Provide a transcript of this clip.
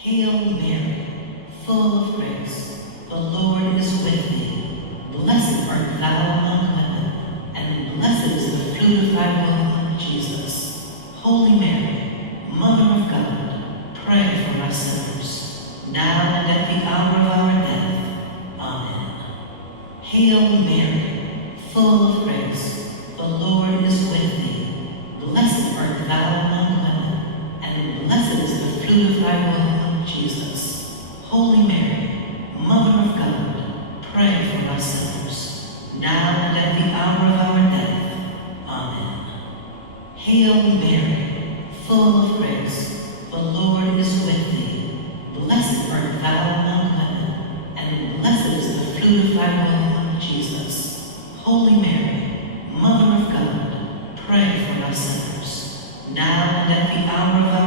Hail Mary, full of grace, the Lord is with thee. Blessed art thou among women, and blessed is the fruit of thy womb, Jesus. Holy Mary, Mother of God, pray for us sinners, now and at the hour of our death. Amen. Hail Mary, full of grace, the Lord is with thee. Blessed art thou among women, and blessed is the fruit of thy womb, Jesus. Holy Mary, Mother of God, pray for us sinners, now and at the hour of our death. Amen. Hail Mary, full of grace, the Lord is with thee. Blessed art thou among women, and blessed is the fruit of thy womb, Jesus. Holy Mary, Mother of God, pray for us sinners, now and at the hour of